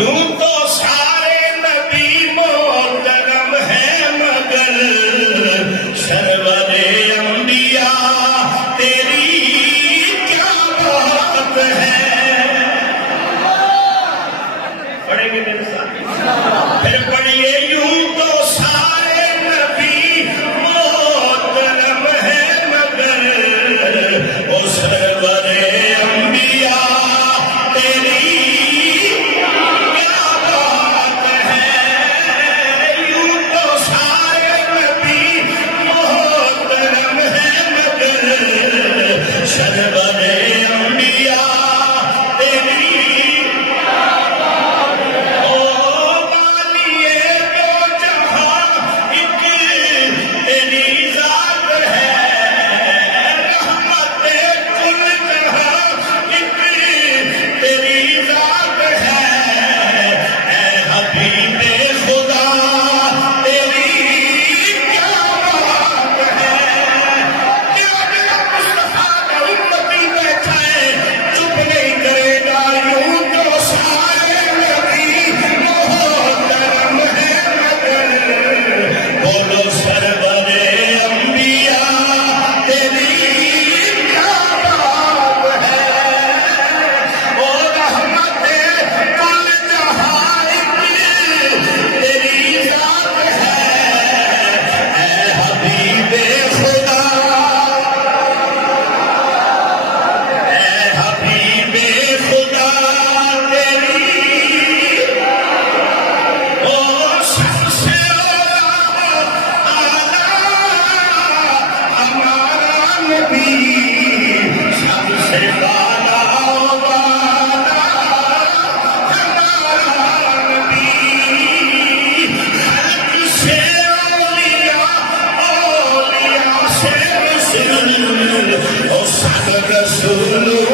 یوں تو سارے نبی محترم ہیں مگر سرور انبیاء تیری کیا بات ہے. پڑھیں گے میرے ساتھ پھر پڑھیے. یوں تو سارے نبی محترم ہیں مگر او سرور انبیاء تیری کیا بات ہے. یوں تو سارے نبی محترم ہیں مگر سرور انبیاء تیری رسول